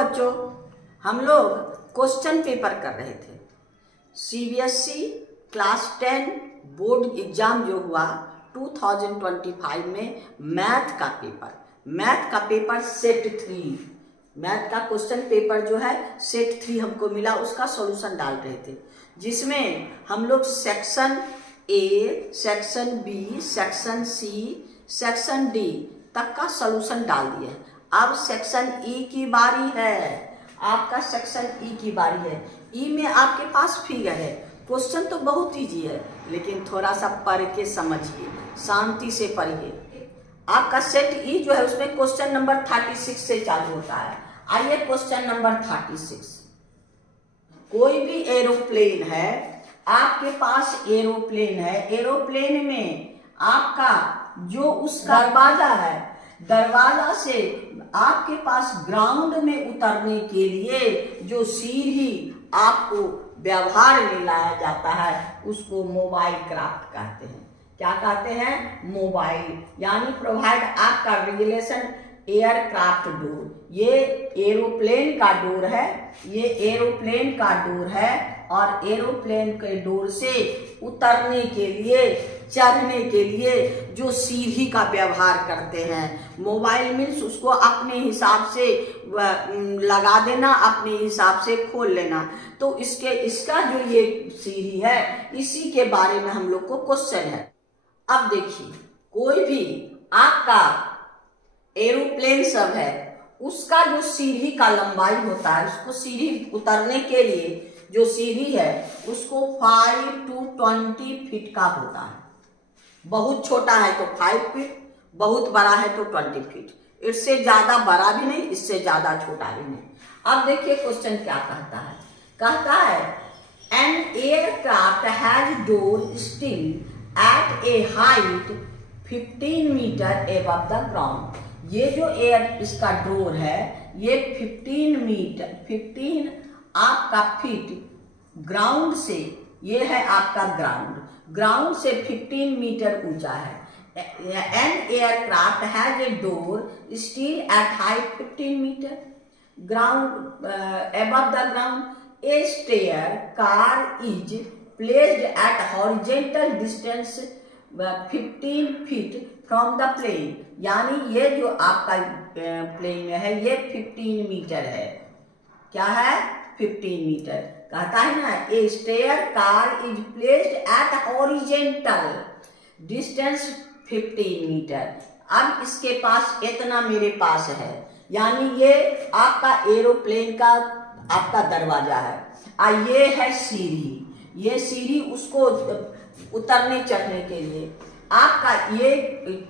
बच्चों, हम लोग क्वेश्चन पेपर कर रहे थे। सीबीएसई क्लास 10 बोर्ड एग्जाम जो हुआ 2025 में मैथ का पेपर सेट 3, मैथ का क्वेश्चन पेपर जो है सेट 3 हमको मिला, उसका सॉल्यूशन डाल रहे थे, जिसमें हम लोग section A, section B, section C, section D तक का सॉल्यूशन डाल दिए। अब सेक्शन ई की बारी है, आपका सेक्शन ई की बारी है। ई में आपके पास फिगर है। क्वेश्चन तो बहुत इजी है, लेकिन थोड़ा सा पढ़ के समझिए, शांति से पढ़िए। आपका सेट ई जो है उसमें क्वेश्चन नंबर 36 से चालू होता है। आइए क्वेश्चन नंबर 36। कोई भी एरोप्लेन है, आपके पास एरोप्लेन है, एरोप्लेन में आपका जो उसका दरवाजा है, दरवाजा से आपके पास ग्राउंड में उतरने के लिए जो सीढ़ी आपको व्यवहार में लाया जाता है उसको मोबाइल क्राफ्ट कहते हैं। क्या कहते हैं? मोबाइल, यानी प्रोवाइड आपका रेगुलेशन एयरक्राफ्ट डोर। ये एरोप्लेन का डोर है, ये एरोप्लेन का डोर है, और एरोप्लेन के डोर से उतरने के लिए, चढ़ने के लिए जो सीढ़ी का व्यवहार करते हैं। मोबाइल मीन्स उसको अपने हिसाब से लगा देना, अपने हिसाब से खोल लेना। तो इसका जो ये सीढ़ी है, इसी के बारे में हम लोग को क्वेश्चन है। अब देखिए, कोई भी आपका एरोप्लेन सब है, उसका जो सीढ़ी का लंबाई होता है, उसको सीढ़ी उतरने के लिए जो सीढ़ी है उसको 5 to 20 फीट का होता है। बहुत छोटा है तो 5 फीट, बहुत बड़ा है तो 20 फीट। इससे ज्यादा बड़ा भी नहीं, इससे ज्यादा छोटा भी नहीं। अब देखिए क्वेश्चन क्या कहता है। कहता है an aircraft has door still at a height 15 metre above the ground. ये जो इसका डोर है ये 15 आपका फीट ग्राउंड से, ये है आपका ग्राउंड से 15 मीटर ऊंचा है। An aircraft has a door still at height 15 metre ground above the ground. A stair car is placed at horizontal distance 15 feet from the plane. यानी ये जो आपका प्लेन है ये 15 मीटर है। क्या है? 15 मीटर। कहता है ना, a stair car is placed at horizontal distance 15 metre. अब इसके पास इतना मेरे पास है, यानी ये आपका एरोप्लेन का आपका दरवाजा है। ये है सीढ़ी, ये सीढ़ी उसको उतरने चढ़ने के लिए आपका ये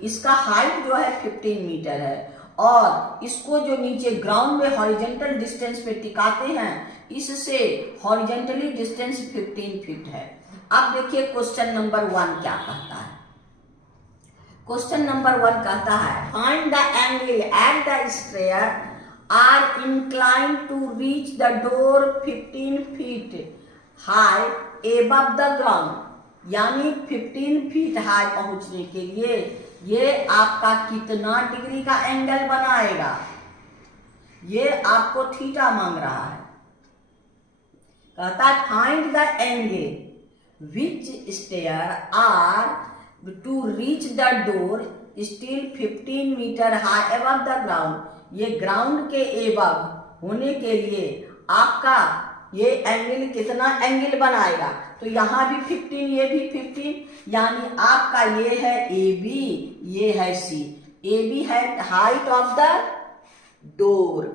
इसका हाइट जो है 15 मीटर है, और इसको जो नीचे ग्राउंड में हॉरिजेंटल डिस्टेंस पे टिकाते हैं, इससे हॉरिजेंटली डिस्टेंस 15 फीट है। अब देखिए क्वेश्चन नंबर 1 क्या कहता है। क्वेश्चन नंबर 1 कहता है find the angle at the stair are inclined to reach the door 15 feet high above the ground. यानी 15 फीट हाई पहुंचने के लिए ये आपका कितना डिग्री का एंगल बनाएगा? ये आपको थीटा मांग रहा है। कहता है find the angle which stair are to reach the door still 15 metre high above the ground. ये ग्राउंड के एबव होने के लिए आपका ये एंगल कितना एंगल बनाएगा? तो यहाँ भी 15, ये भी 15, यानी आपका ये है ए बी, ये है सी। ए बी है हाइट ऑफ द डोर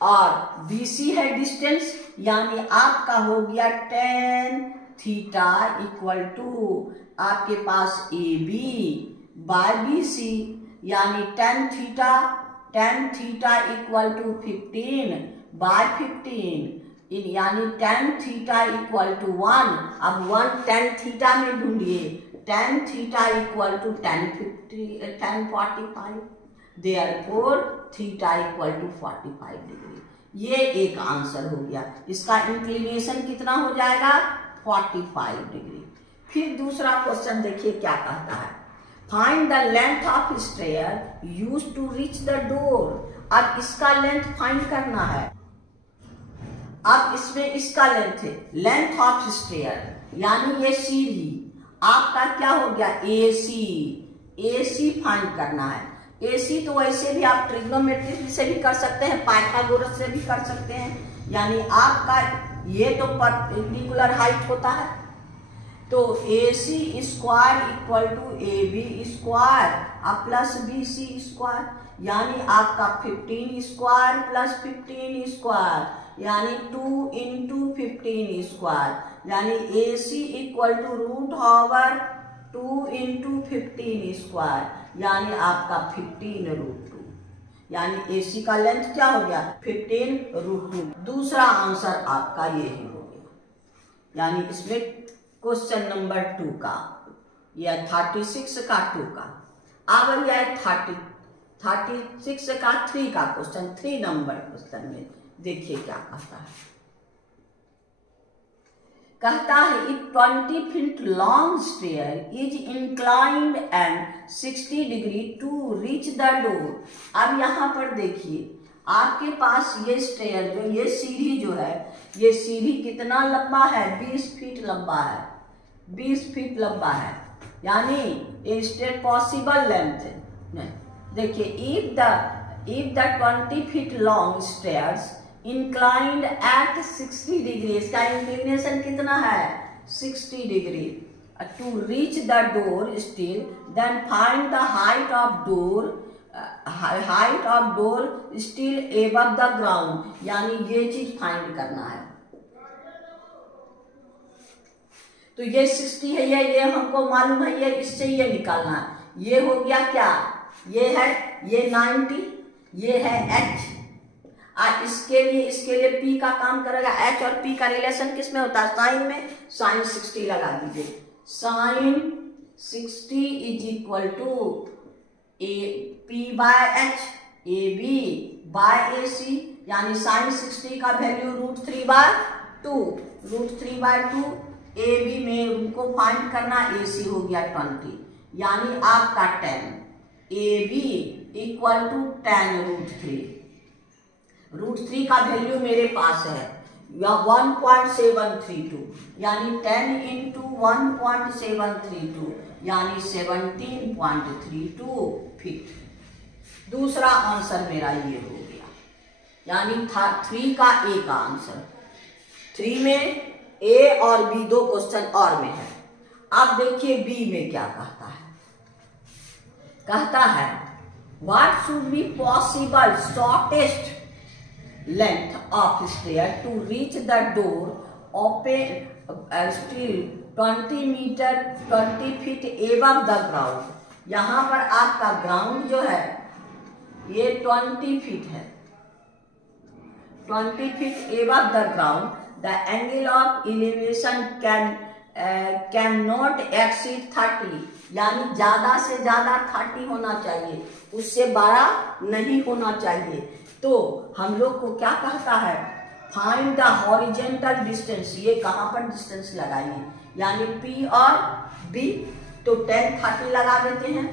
और बी सी है डिस्टेंस, यानी आपका हो गया tan थीटा इक्वल टू आपके पास A B by B C, यानी tan theta equal to 15 by 15, यानी tan थीटा इक्वल टू 1। अब 1 tan थीटा में ढूंढिए, tan theta equal to tan 45, therefore theta equal to 45 degree. ये एक आंसर हो गया। इसका इंक्लिनेशन कितना हो जाएगा? 45 डिग्री। फिर दूसरा क्वेश्चन देखिए क्या कहता है। Find the length of stair used to reach the door. अब इसका लेंथ फाइंड करना है। अब इसमें इसका लेंथ है, लेंथ ऑफ स्टेयर यानी ये सीढ़ी आपका क्या हो गया AC फाइंड करना है। AC तो वैसे भी आप ट्रिग्नोमेट्री से भी कर सकते हैं, पाइथागोरस से भी कर सकते हैं, यानी आपका ये तो परपेंडिकुलर हाइट होता है, तो AC square equal to AB square plus BC square, यानी आपका 15 स्क्वायर प्लस 15 स्क्वायर यानी 2 इंटू 15 स्क्वायर, यानी AC equal to root over 2 into 15 square यानी आपका 15 रूट 2, यानी AC का लेंथ क्या हो गया 15 रूट 2। दूसरा आंसर आपका ये ही हो गया, यानी इसमें क्वेश्चन नंबर 2 का या 36 का 2 का। अब यह 36 का 3 का क्वेश्चन, 3 नंबर क्वेश्चन में देखिए क्या कहता है। कहता है if 20 feet long stair is inclined and 60 degree to reach the door. अब यहाँ पर देखिए आपके पास ये स्टेयर जो ये सीढ़ी जो है, ये सीढ़ी कितना लंबा है 20 फीट लंबा है, 20 फीट लंबा है, यानी स्टेयर पॉसिबल लेंथ है। देखिए if the 20 feet long stairs inclined at 60 degree, इसका इंक्लिनेशन कितना है 60 degree to reach the door still, then find the height of door still above the ground, यानी ये चीज फाइंड करना है। तो ये 60 है, ये हमको मालूम है, ये इससे ये निकालना है। ये हो गया क्या, ये है ये 90, ये है H, और इसके लिए P का काम करेगा। H और P का रिलेशन किस में होता है साइन में, साइन 60 लगा दीजिए, sine 60 is equal to P by H AB by AC, यानी साइन 60 का वैल्यू √3/2, √3/2 AB में उनको फाइंड करना, AC हो गया 20, यानी आपका 10, AB इक्वल टू 10 √3 का वैल्यू मेरे पास है 1.732, यानी 10 इंटू 1.732 यानी 17.32 फीट। दूसरा आंसर मेरा ये हो गया, यानी था 3 का A का आंसर। 3 में A और B दो क्वेश्चन और में है। अब देखिए B में क्या कहता है। कहता है what should be possible shortest length of stair to reach the door open still 20 feet above the ground. यहाँ पर आपका ग्राउंड जो है ये 20 फीट है, 20 feet above the ground, the angle of elevation can not exceed 30, यानी ज्यादा से ज्यादा 30 होना चाहिए, उससे बड़ा नहीं होना चाहिए। तो हम लोग को क्या कहता है फाइंड द हॉरिजेंटल डिस्टेंस, ये कहाँ पर डिस्टेंस लगाएंगे, यानी P और B, तो 10 30 लगा देते हैं,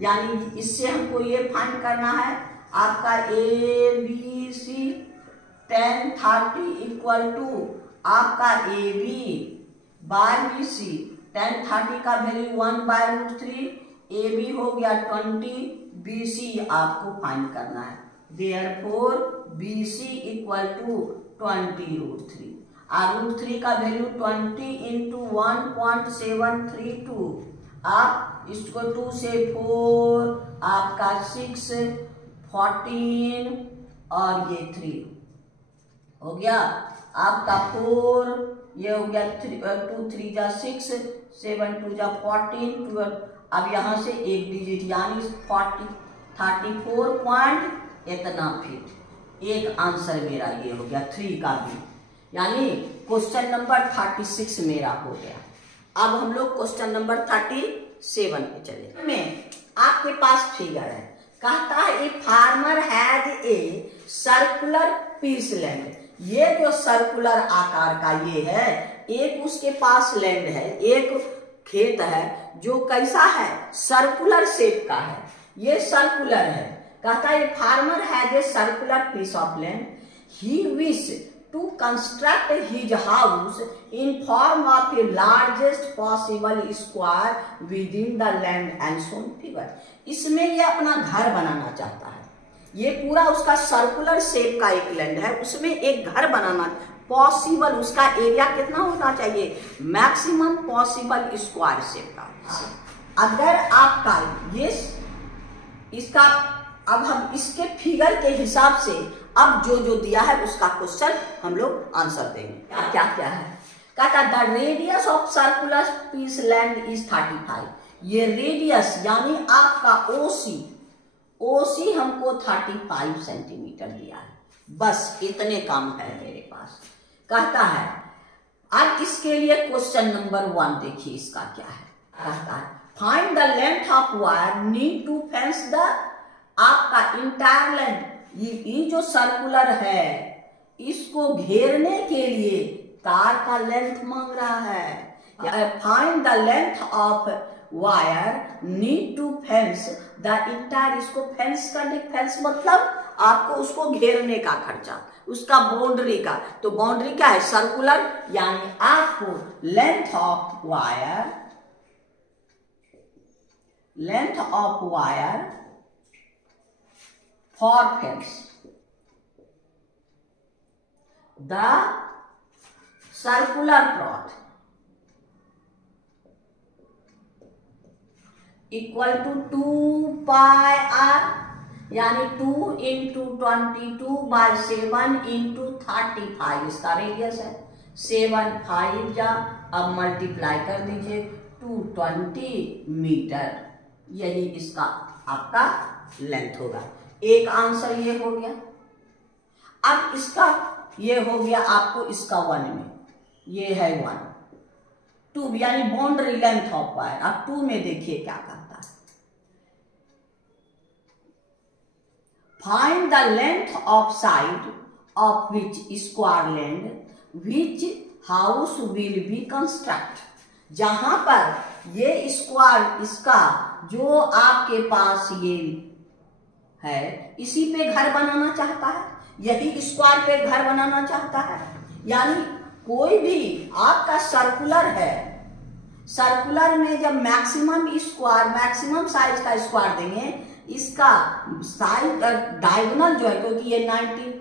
यानी इससे हमको ये फाइंड करना है आपका ABC 10 30 इक्वल टू आपका AB बाय BC, 10 30 का वैल्यू 1/√3, AB हो गया 20, BC आपको फाइंड करना है, देयरफॉर BC इक्वल टू 20√3, और √3 का वैल्यू 20 इंटू 1.732, आप इसको 2 से 4 आपका 6 14 और ये 3 हो गया आपका 4, ये हो गया 2 3 जा 6 7 2 जा 14 12। अब यहाँ से एक डिजिट यानी 34 पॉइंट इतना फीट। एक आंसर मेरा ये हो गया 3 का भी, यानी क्वेश्चन नंबर 36 मेरा हो गया। अब हम लोग क्वेश्चन नंबर 37 पे चले। में आपके पास फिगर है, कहता है farmer has a circular piece land. ये जो सर्कुलर आकार का ये है, एक उसके पास लैंड है, एक खेत है जो कैसा है सर्कुलर शेप का है, ये सर्कुलर है। कहता है farmer has a circular piece of land, he wish to construct his house in form of a largest possible square within the land and shown figure। इसमें ये अपना घर बनाना चाहता है, ये पूरा उसका सर्कुलर शेप का एक लैंड है, उसमें एक घर बनाना पॉसिबल, उसका एरिया कितना होना चाहिए, मैक्सिमम पॉसिबल स्क्वायर शेप का। अगर आपका ये इसका, अब हम इसके फिगर के हिसाब से अब जो दिया है उसका क्वेश्चन हम लोग आंसर देंगे। क्या क्या है, कहता the radius of circular piece land is 35। ये रेडियस यानी आपका ओसी हमको 35 सेंटीमीटर दिया है, बस इतने काम है मेरे पास। कहता है अब इसके लिए क्वेश्चन नंबर 1 देखिए इसका क्या है। कहता है find the length of wire need to fence the, आपका इंटायर लेंथ, ये जो सर्कुलर है इसको घेरने के लिए तार का लेंथ मांग रहा है। Find the length of wire need to fence the entire, इसको फेंस करने, फेंस मतलब आपको उसको घेरने का खर्चा, उसका बाउंड्री का, तो बाउंड्री क्या है, सर्कुलर, यानी आपको length of wire for fence the circular plot equal to 2 pi r, यानी 2 into 22/7 into 35 इसका रेडियस है, 7 5 जा, अब मल्टीप्लाई कर दीजिए 220 मीटर, यही इसका आपका लेंथ होगा। एक आंसर ये हो गया। अब इसका ये हो गया आपको इसका 1 में, ये है 1, 2 यानी बाउंड्री लेंथ ऑफ वायर। अब 2 में देखिए क्या करता है, find the length of side of which square land which house will be construct. जहां पर ये स्क्वायर, इसका जो आपके पास ये है, इसी पे घर बनाना चाहता है, यही स्क्वायर पे घर बनाना चाहता है। यानी कोई भी आपका सर्कुलर है, सर्कुलर में जब मैक्सिमम स्क्वायर, मैक्सिमम साइज का स्क्वायर देंगे, इसका साइड डायगोनल जो है, क्योंकि ये 90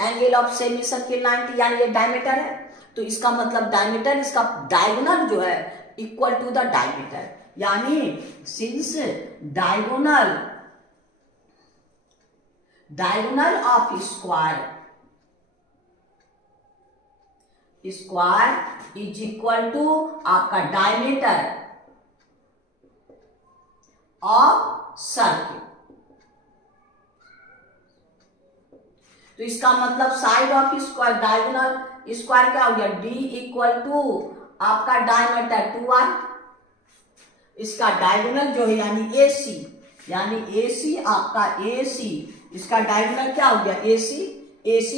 एंगल ऑफ सेमी सर्किल 90 यानी ये डायमीटर है, तो इसका मतलब डायमीटर, इसका डायगोनल जो है इक्वल टू द डायमीटर, यानी since diagonal of square is equal to आपका डायमीटर ऑफ सर्किल। तो इसका मतलब side of square, diagonal square क्या हो गया, d इक्वल टू आपका डायमीटर 2r, इसका डायगोनल जो है यानी AC आपका AC, इसका डायगोनल क्या हो गया AC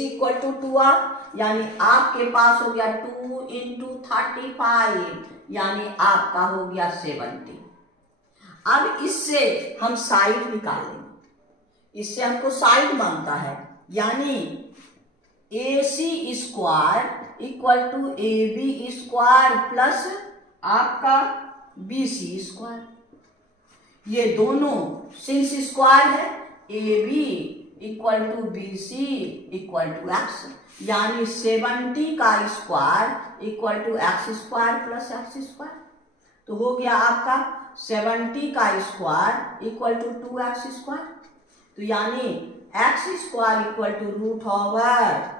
इक्वल टू 2r, यानी आपके पास हो गया 2 into 35, यानी आपका हो गया 70। अब इससे हम साइड निकालेंगे, इससे हमको साइड मांगता है, यानी AC square equal to AB square plus आपका BC स्क्वायर, ये दोनों सिंस स्क्वायर है, AB equal to BC equal to x, यानी 70 का square equal to x square plus x square. तो हो गया आपका 70 का square equal to 2x square, तो यानी x square equal to root over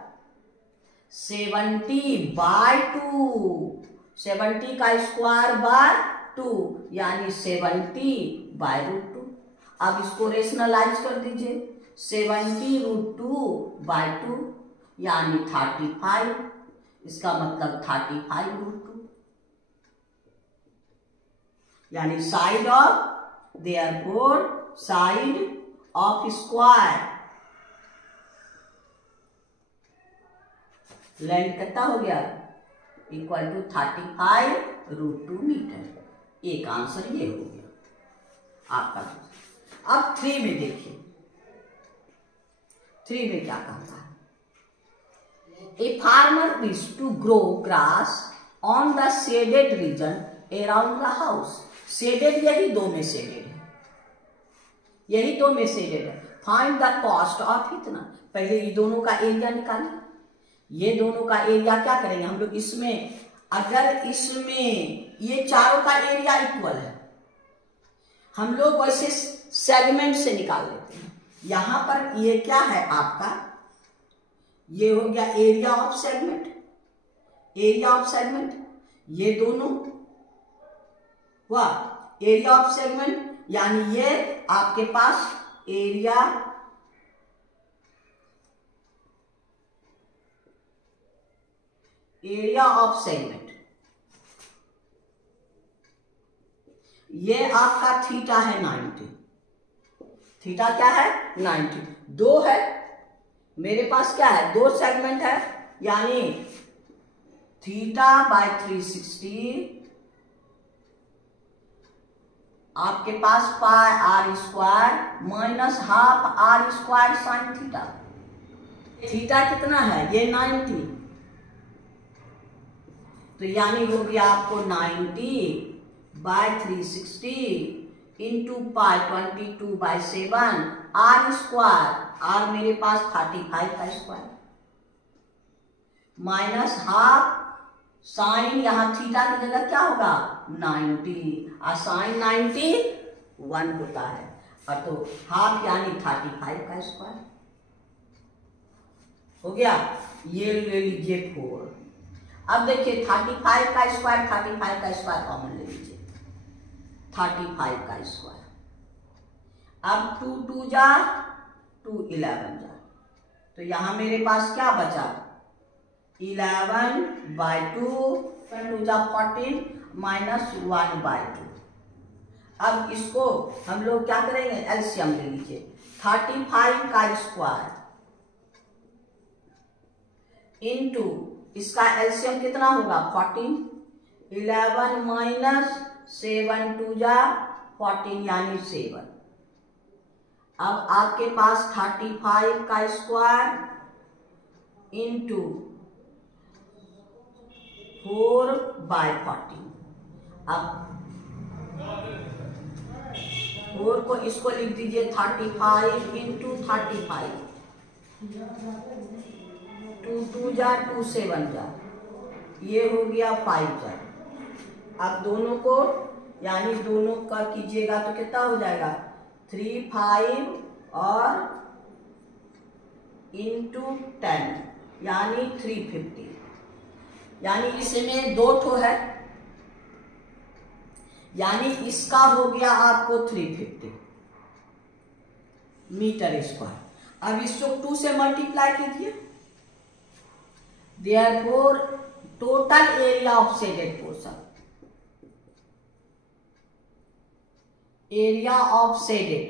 70/2, 70 का स्क्वायर बाय 2 यानी 70/√2। अब इसको रेशनलाइज कर दीजिए, 70√2/2 यानी 35, इसका मतलब 35√2, यानी side of, therefore side of square length कितना हो गया, इक्वल टू 35√2 मीटर। एक आंसर ये हो गया आपका। अब 3 में देखिए, 3 में क्या कहता है, a farmer wish to grow grass on the shaded region around the house. Shaded यही दो में शेडेड है, यही दो में शेडेड है। फाइंड द कॉस्ट ऑफ इतना, पहले ये दोनों का एरिया निकालें। ये दोनों का एरिया क्या करेंगे हम लोग इसमें, अगर इसमें ये चारों का एरिया इक्वल है, हम लोग वैसे सेगमेंट से निकाल लेते हैं। यहां पर ये क्या है आपका, ये हो गया area of segment, area of segment, ये दोनों हुआ एरिया ऑफ सेगमेंट, यानी ये आपके पास एरिया ऑफ सेगमेंट, ये आपका थीटा है 90, थीटा क्या है 90, दो है मेरे पास, क्या है दो सेगमेंट है, यानी थीटा बाय 360 आपके पास pi r square minus half r square sine theta. Theta कितना है ये 90, तो यानी हो गया आपको 90 by 360 into pi 22/7 r square, r मेरे पास 35 का स्क्वायर माइनस हाफ साइन, यहां थीटा की जगह क्या होगा 90, और साइन 90 1 होता है, और तो हाफ यानी 35 का स्क्वायर हो गया। ये ले लीजिए 4। अब देखिए 35 का स्क्वायर, 35 का स्क्वायर कॉमन ले लीजिए, 35 का स्क्वायर। अब 2 2 जा 2 11 जा, तो यहां मेरे पास क्या बचा 11/2 2 जा 14 माइनस 1/2। अब इसको हम लोग क्या करेंगे एलसीएम ले लीजिए, 35 का स्क्वायर इंटू इसका एलसीएम कितना होगा 14, 11 माइनस 7 2 जा 14 यानी 7। अब आपके पास 35 का स्क्वायर इंटू 4/14। अब 4 को इसको लिख दीजिए 35 इंटू 35, 2 2 जा 2 7 जा, ये हो गया 5 जा। अब दोनों को यानी दोनों का कीजिएगा तो कितना हो जाएगा 3 5 और इंटू 10 यानी 350, यानी इसमें 2 ठो है, यानी इसका हो गया आपको 350 मीटर स्क्वायर। अब इसको 2 से मल्टीप्लाई कीजिए, therefore total area of shaded portion, area of shaded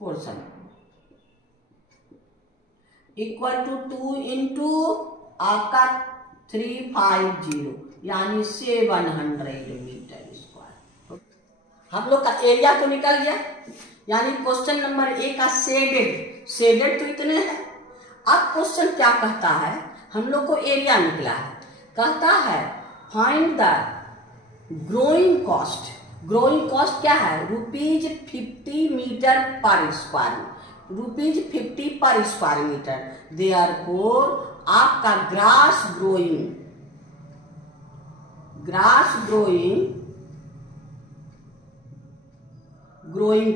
portion equal to 2 into आपका 350 यानी 700 मीटर स्क्वायर। हम लोग का एरिया तो निकल गया, यानी क्वेश्चन नंबर 1 का शेडेड तो इतने हैं। अब क्वेश्चन क्या कहता है, हम लोग को एरिया निकला है, कहता है find the growing cost. Growing cost क्या है ₹50 मीटर पर स्क्वायर, ₹50 पर स्क्वायर मीटर। देयरफॉर आपका grass growing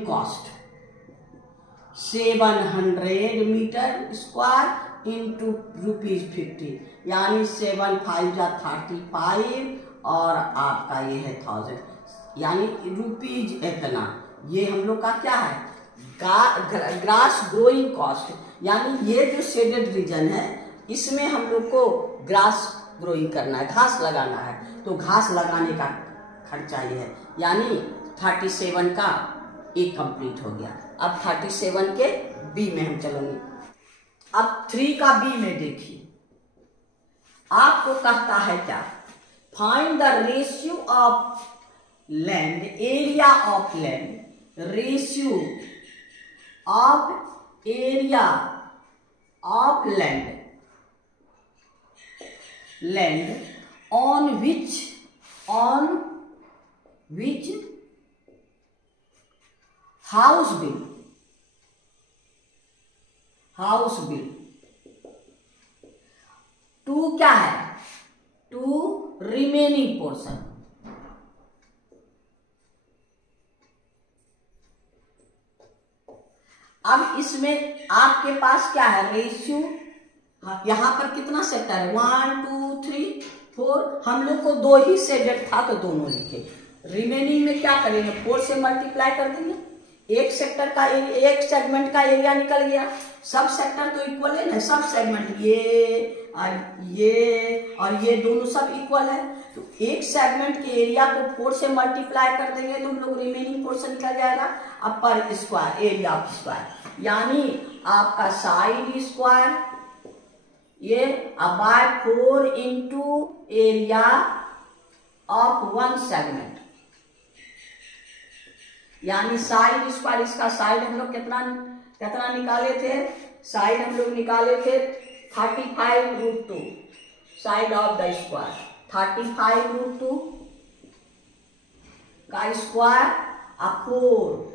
cost 700 metre square into ₹50, यानी 7 5 जा 35 और आपका ये है 1000, यानी रुपीज इतना। ये हम लोग का क्या है ग्रास ग्रोइंग कॉस्ट, यानी ये जो शेडेड रीजन है इसमें हम लोग को ग्रास ग्रोइंग करना है, घास लगाना है, तो घास लगाने का खर्चा ये है, यानी 37 का ए कंप्लीट हो गया। अब 37 के बी में हम चलेंगे। अब 3 का बी में देखिए, आपको कहता है क्या find the ratio of land, area of land, ratio of area of land on which house built to क्या है, टू रिमेनिंग पोर्शन। अब इसमें आपके पास क्या है, रेशियो, यहां पर कितना सेक्टर है, 1 2 3 4, हम लोग को 2 ही सब्जेक्ट था तो दोनों लिखे। रिमेनिंग में क्या करेंगे, 4 से मल्टीप्लाई कर देंगे, एक सेक्टर का एक सेगमेंट का एरिया निकल गया। सब सेक्टर तो इक्वल है ना, सब सेगमेंट ये और ये दोनों सब इक्वल है, तो एक सेगमेंट के एरिया को 4 से मल्टीप्लाई कर देंगे तो हम लोग रिमेनिंग पोर्शन निकल जाएगा upper square area of square, यानी आपका साइड स्क्वायर ये by 4 into area of 1 segment, यानी साइड स्क्वायर, इसका साइड हम लोग कितना निकाले थे, साइड हम लोग निकाले थे 35√2, साइड ऑफ द स्क्वायर 35√2 का स्क्वायर 4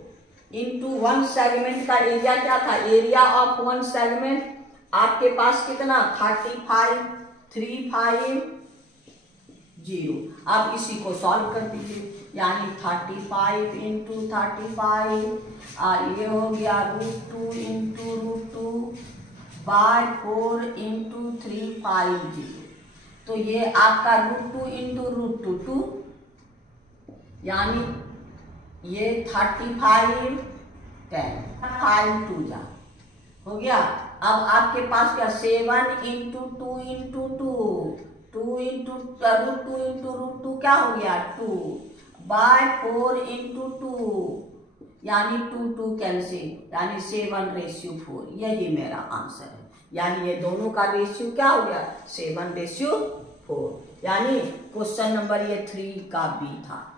इंटू 1 सेगमेंट का एरिया क्या था, एरिया ऑफ 1 सेगमेंट आपके पास कितना 350। अब इसी को सॉल्व कर दीजिए, यानी 35 इंटू 35 और ये हो गया √2 इंटू √2 बाय 4 इंटू 350, तो ये आपका √2 इंटू √2 2, यानी ये 35 10 5 2 जा हो गया। अब आपके पास क्या 7 इंटू 2 इंटू 2 इंटू √2 इंटू √2 क्या हो गया 2 बाय 4 इंटू 2, यानी 2 कैंसिल, यानी 7:4, यही मेरा आंसर है। यानी ये दोनों का रेशियो क्या हो गया 7:4, यानी क्वेश्चन नंबर ये 3 का बी था।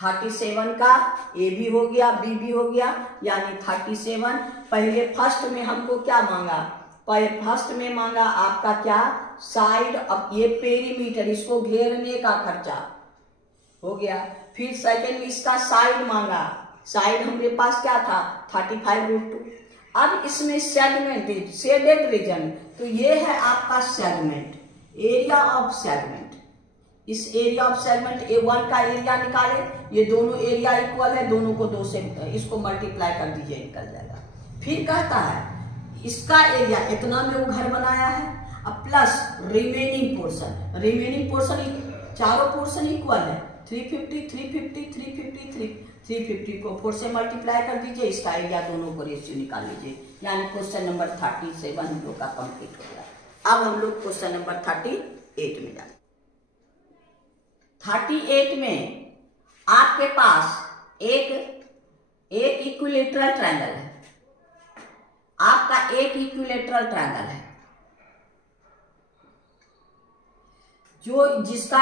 37 का ए भी हो गया बी भी हो गया, यानी 37 पहले फर्स्ट में हमको क्या मांगा, फर्स्ट में मांगा आपका क्या साइड, अब ये पेरीमीटर इसको घेरने का खर्चा हो गया। फिर सेकंड में इसका साइड मांगा, साइड हमारे पास क्या था 35√2। अब इसमें सेगमेंट शेडेड रीजन, तो ये है आपका सेगमेंट, एरिया ऑफ सेगमेंट। इस एरिया ऑफ सेगमेंट A1 का एरिया निकाले, ये दोनों एरिया इक्वल है, दोनों को 2 से इसको मल्टीप्लाई कर दीजिए निकल जाएगा। फिर कहता है इसका एरिया इतना में वो घर बनाया है, अब प्लस रिमेनिंग पोर्शन चारों पोर्शन इक्वल है 350 350 350 350 को 4 से मल्टीप्लाई कर दीजिए, इसका एरिया दोनों को रेशियो निकाल लीजिए, यानी क्वेश्चन नंबर 37 हम लोग का कंप्लीट हो गया। अब हम लोग क्वेश्चन नंबर 38 में जाए। 38 में आपके पास एक इक्विलेटरल ट्रायंगल है, आपका एक इक्विलेटरल ट्रायंगल है जिसका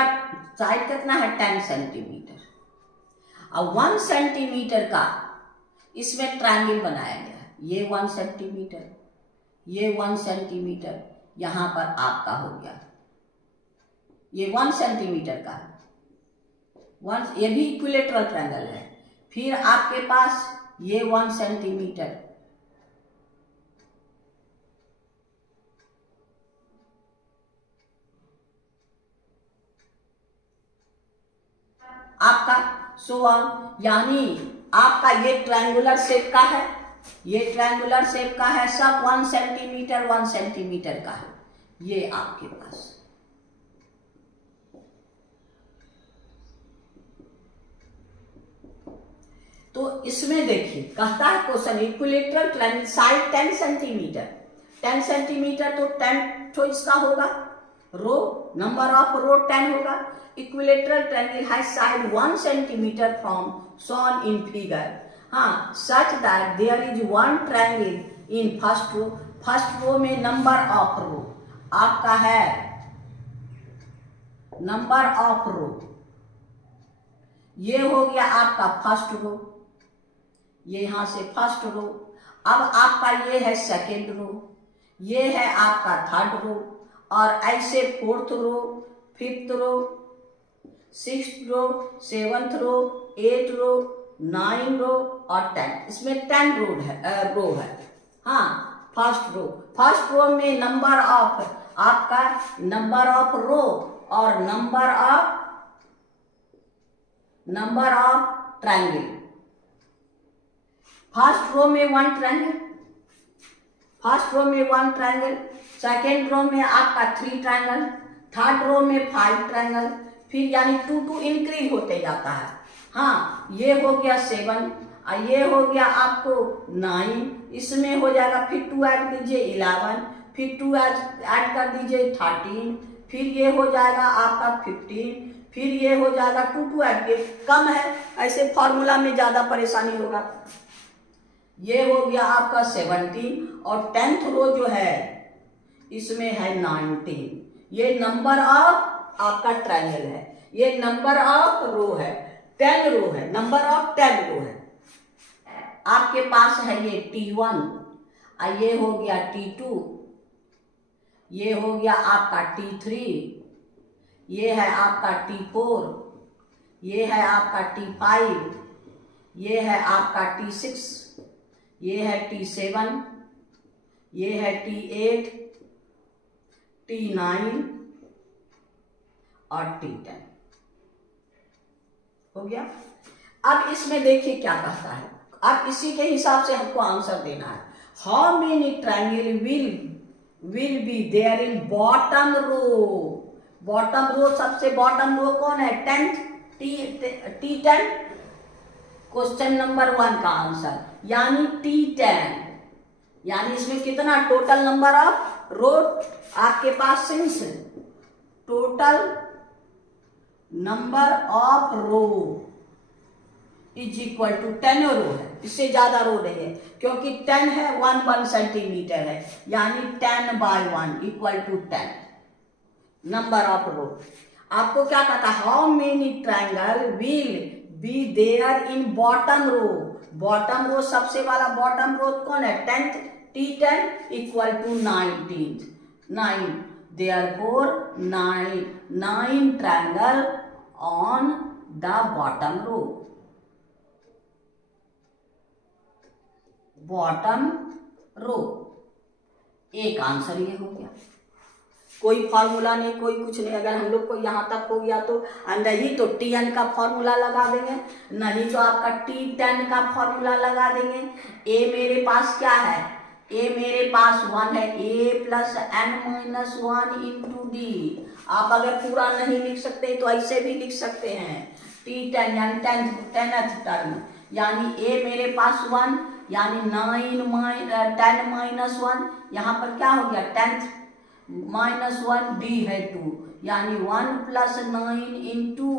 साइड कितना है 10 सेंटीमीटर, अब 1 सेंटीमीटर का इसमें ट्रायंगल बनाया गया, ये 1 सेंटीमीटर, ये 1 सेंटीमीटर, यहां पर आपका हो गया ये 1 सेंटीमीटर का ये भी इक्विलेटरल ट्रायंगल है। फिर आपके पास ये 1 सेंटीमीटर, आपका यानी आपका ये ट्रायंगुलर शेप का है, ये ट्रायंगुलर शेप का है, सब 1 सेंटीमीटर 1 सेंटीमीटर का है ये आपके पास। तो इसमें देखिए कहता है question equilateral triangle side 10 centimetre, 10 centimetre तो 10 तो इसका होगा रो, नंबर ऑफ रो 10 होगा। Equilateral triangle has side 1 centimetre from shown in figure, हाँ such that there is 1 triangle in first row. First row में नंबर ऑफ रो आपका है, नंबर ऑफ रो ये हो गया आपका फर्स्ट रो, ये यहां से फर्स्ट रो। अब आपका ये है सेकेंड रो, ये है आपका थर्ड रो, और ऐसे fourth row, fifth row, sixth row, seventh row, eight row, 9 रो और 10। इसमें 10 रो है। हाँ, फर्स्ट रो में नंबर ऑफ रो और number of triangle. First row में 1 ट्रायंगल, सेकेंड रो में आपका 3 ट्रायंगल, थर्ड रो में 5 ट्रायंगल, फिर यानी 2 इंक्रीज होते जाता है। हाँ, ये हो गया 7 और ये हो गया आपको 9, इसमें हो जाएगा, फिर 2 ऐड कीजिए 11, फिर 2 ऐड कर दीजिए 13, फिर ये हो जाएगा आपका 15, फिर ये हो जाएगा 2 ऐड के कम है, ऐसे फॉर्मूला में ज्यादा परेशानी होगा। ये हो गया आपका 17 और 10th रो जो है इसमें है 19। ये नंबर ऑफ आपका ट्रायंगल है, ये नंबर ऑफ रो है, 10 रो है, नंबर ऑफ 10 रो है। आपके पास है ये T1 और ये हो गया T2, ये हो गया आपका T3, ये है आपका T4, ये है आपका T5, ये है आपका T6, ये है T7, ये है T8, T9 और T10। हो गया। अब इसमें देखिए क्या कहता है, अब इसी के हिसाब से हमको आंसर देना है। How many triangle will be there in bottom row. Bottom row, सबसे बॉटम रो कौन है? 10th, T10। क्वेश्चन नंबर 1 का आंसर यानी T10, यानी इसमें कितना टोटल नंबर ऑफ रो आपके पास, since total number of row is equal to 10 row है, इससे ज्यादा रो नहीं है, क्योंकि 10 है 1 सेंटीमीटर है, यानी 10/1 equal to 10 number of row. आपको क्या कहता है? How many triangle will be there in bottom row. Bottom row, सबसे वाला बॉटम रो कौन है? 10th, T10 equal to 19th, 9, therefore 9 triangle on the bottom row। Bottom row, एक answer ये हो गया। कोई फॉर्मूला नहीं, कोई कुछ नहीं। अगर हम लोग को यहाँ तक हो गया तो नहीं तो Tn का फॉर्मूला लगा देंगे, नहीं तो आपका T10 का फॉर्मूला लगा देंगे। ए मेरे पास क्या है? ए मेरे पास 1 है, a plus n-1 into D. आप अगर पूरा नहीं लिख सकते तो ऐसे भी लिख सकते हैं। T10 यानी 10th टर्म, यानी a मेरे पास 1 यानी 10-1, यहाँ पर क्या हो गया? 10th -1, d है 2, यानी 1 प्लस 9 इंटू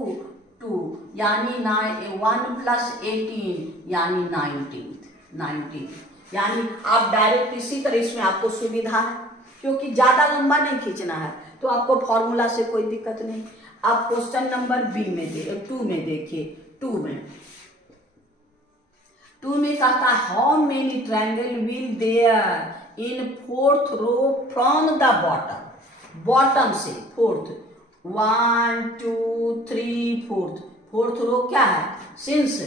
2 यानी 1 प्लस 18 यानी 19। यानी आप डायरेक्ट इसी तरह, इसमें आपको सुविधा है क्योंकि ज्यादा लंबा नहीं खींचना है, तो आपको फॉर्मूला से कोई दिक्कत नहीं। आप क्वेश्चन नंबर 2 में देखिए। 2 में कहता है how many triangle will there in 4th row from the bottom. Bottom से 4th, 1 2 3 4th रो क्या है? Since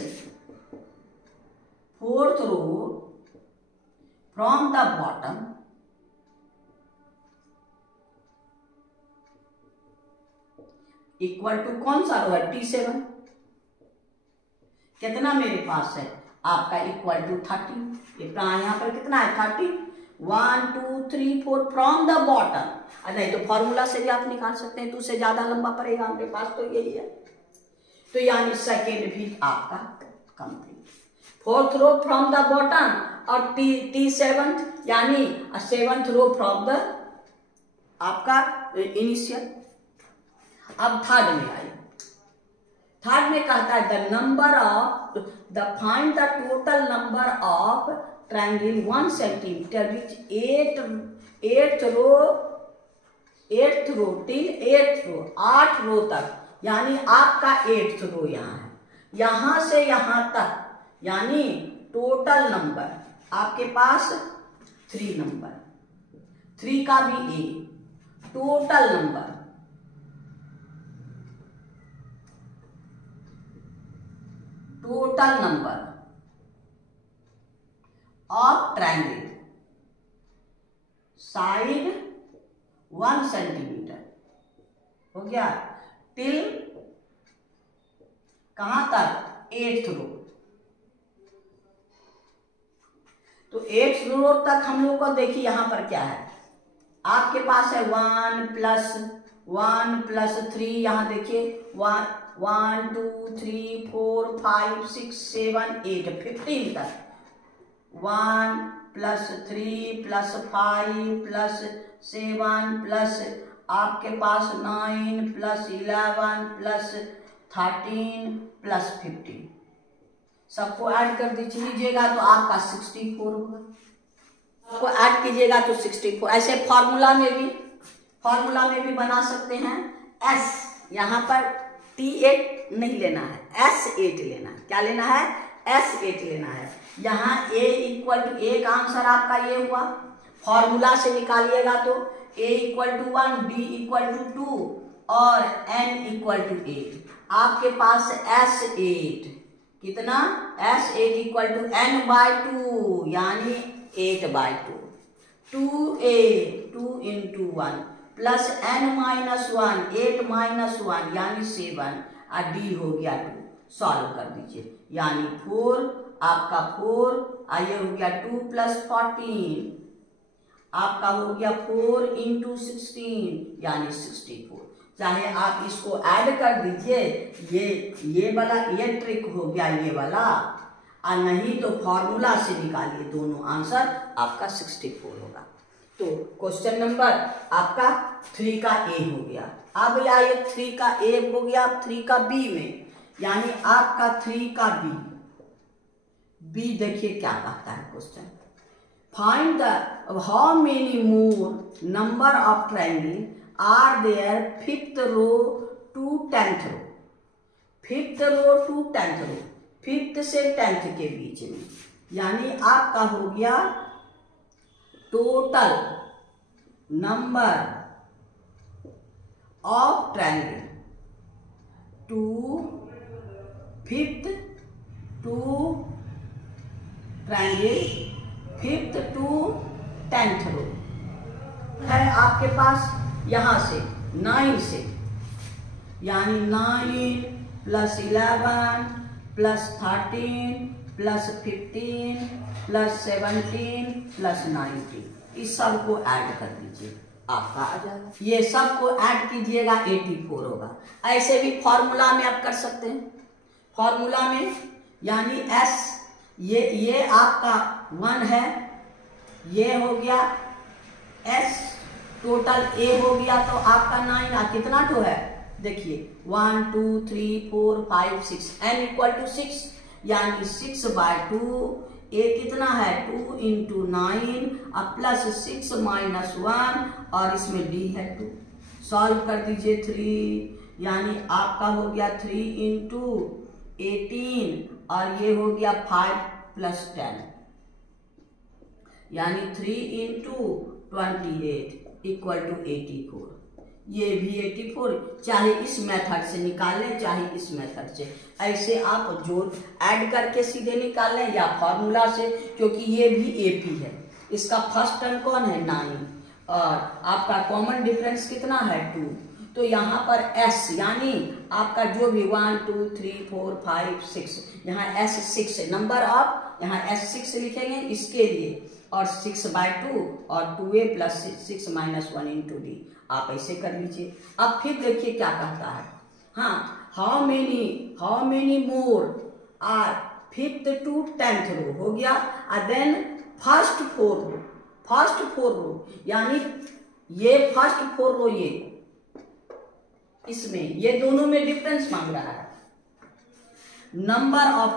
4th row from the bottom equal to कौन सा रो है? T7। कितना मेरे पास है आपका? Equal to 30। यहाँ पर कितना है? 30। 1 2 3 4 फ्रॉम द बॉटम। नहीं तो फॉर्मूला से भी आप निकाल सकते हैं, तो उससे ज्यादा लंबा पड़ेगा। हमारे पास तो यही है, तो यानी सेकेंड भी आपका complete. 4th row from the bottom और T7 यानी 7th रो फ्रॉम द आपका इनिशियल। अब थर्ड में आइए। थर्ड में कहता है find the total number of triangle 1 centimetre which 8th row till 8th row, 8 row तक, यानी आपका 8th रो यहाँ है, यहां से यहां तक, यानी टोटल नंबर आपके पास 3 नंबर, 3 का भी ए, total number of triangle side 1 centimetre हो गया, टिल कहां तक, 8th रो। तो 8th रो तक हम लोग को देखिए यहां पर क्या है, आपके पास है 1 प्लस 3, यहां देखिए 1 2 3 4 5 6 7 8 15 तक, 1 प्लस 3 प्लस 5 प्लस 7 प्लस आपके पास 9 प्लस 11 प्लस 13 प्लस 15, सबको ऐड कर लीजिएगा तो आपका 64 होगा। को ऐड कीजिएगा तो 64। ऐसे फॉर्मूला में भी बना सकते हैं। S यहाँ पर T8 नहीं लेना है, S8 लेना है। क्या लेना है, S8 लेना है। यहाँ A इक्वल टू, A का आंसर आपका ये हुआ, फॉर्मूला से निकालिएगा तो A equal to 1, B equal to 2 और N इक्वल टू 8। आपके पास S8 कितना, S8 इक्वल टू N/2 यानी 8/2, 2A 2 into 1 प्लस N-1 8 - 1 यानी 7 और D हो गया 2। सॉल्व कर दीजिए, यानी 4 आपका 4 आइए हो गया 2 प्लस 14 आपका हो गया 4 into 16 यानी 64। चाहे आप इसको ऐड कर दीजिए, ये वाला ये ट्रिक हो गया ये वाला, और नहीं तो फॉर्मूला से निकालिए, दोनों आंसर आपका 64 होगा। तो क्वेश्चन नंबर आपका 3 का ए हो गया। अब आइए 3 का ए हो गया, 3 का बी में, यानी आपका 3 का बी देखिए क्या कहता है question. Find the how many more number of triangle are there 5th row to 10th row, 5th row to 10th row, 5th से 10th के बीच में, यानी आपका हो गया total number of triangle to 5th to triangle 5th to 10th row है आपके पास, यहां से 9 से, यानी 9 plus 11 plus 13 plus 15 plus 17 plus 19, इस सब को ऐड कर दीजिए, आपका आ जाएगा। ये सब को ऐड कीजिएगा 84 होगा। ऐसे भी फॉर्मूला में आप कर सकते हैं, फॉर्मूला में यानी S ये आपका 1 है, ये हो गया S, टोटल A हो गया तो आपका 9 कितना तो है देखिए 1 2 3 4 5 6, N इक्वल टू 6 यानी 6/2, A कितना है 2 into 9 और प्लस 6 - 1 और इसमें D है 2। सॉल्व कर दीजिए 3, यानी आपका हो गया 3 into 18 और ये हो गया 5 + 10 यानी 3 into 28 इक्वल टू 84। ये भी 84, चाहे इस मेथड से निकाल लें चाहे इस मेथड से, ऐसे आप जोड़ ऐड करके सीधे निकाल लें या फॉर्मूला से, क्योंकि ये भी AP है। इसका फर्स्ट टर्म कौन है 9 और आपका कॉमन डिफरेंस कितना है 2, तो यहाँ पर S यानी आपका जो भी 1 2 3 4 5 6, यहाँ S6 नंबर ऑफ, यहाँ S6 लिखेंगे इसके लिए, और 6/2 और 2A प्लस 6 - 1 into D, आप ऐसे कर लीजिए। अब फिर देखिए क्या कहता है, हाँ how many more are 5th to 10th row हो गया, और देन फर्स्ट 4 रो यानी ये फर्स्ट 4 रो, ये इसमें ये दोनों में डिफरेंस मांग रहा है। Number of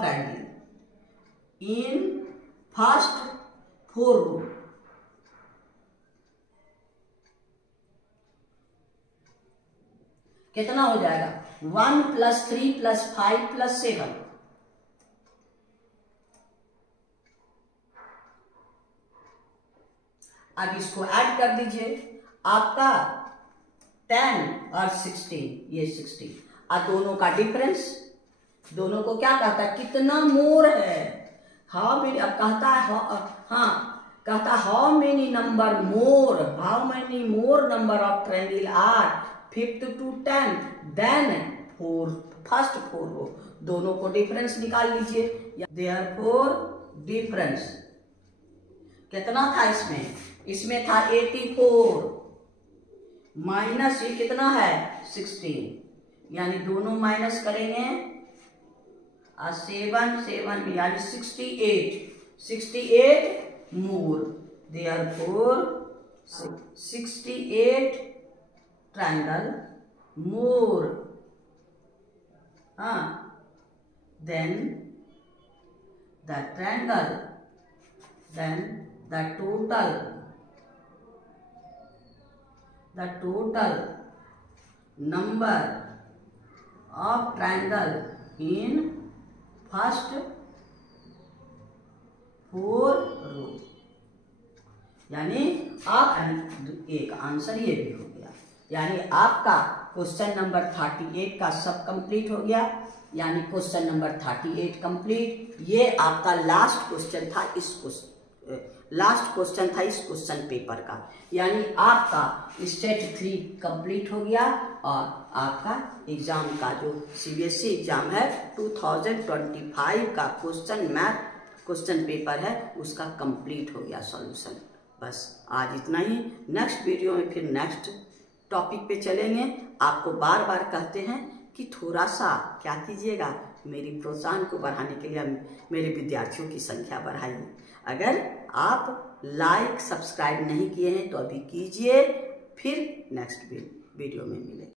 triangle in first 4 रो, कितना हो जाएगा 1 + 3 + 5 + 7, अब इसको ऐड कर दीजिए, आपका 10 और 16, ये 16। अब दोनों का डिफरेंस, दोनों को क्या कहता है, कितना मोर है, हाउ मेनी, अब कहता है हाँ कहता how many number more, how many more number of triangle are 5th to 10 then 4, first 4 row, दोनों को डिफरेंस निकाल लीजिए। देयरफॉर डिफरेंस कितना था इसमें था 84 माइनस ये कितना है 16, यानी दोनों माइनस करेंगे 7 यानी 68 more, therefore 68 triangle more, then the triangle, then the total number of triangle in first 4 रो, यानी आप एक आंसर ये भी हो गया, यानी आपका क्वेश्चन नंबर 38 का सब कंप्लीट हो गया, यानी क्वेश्चन नंबर 38 कंप्लीट। ये आपका लास्ट क्वेश्चन था इस क्वेश्चन पेपर का, यानी आपका स्टेट 3 कंप्लीट हो गया और आपका एग्जाम का जो सीबीएसई एग्जाम है 2025 का क्वेश्चन पेपर है उसका कंप्लीट हो गया सॉल्यूशन। बस आज इतना ही, नेक्स्ट वीडियो में फिर नेक्स्ट टॉपिक पे चलेंगे। आपको बार बार कहते हैं कि थोड़ा सा क्या कीजिएगा, मेरी प्रोत्साहन को बढ़ाने के लिए मेरे विद्यार्थियों की संख्या बढ़ाइए। अगर आप लाइक सब्सक्राइब नहीं किए हैं तो अभी कीजिए, फिर नेक्स्ट वीडियो में मिलेंगे।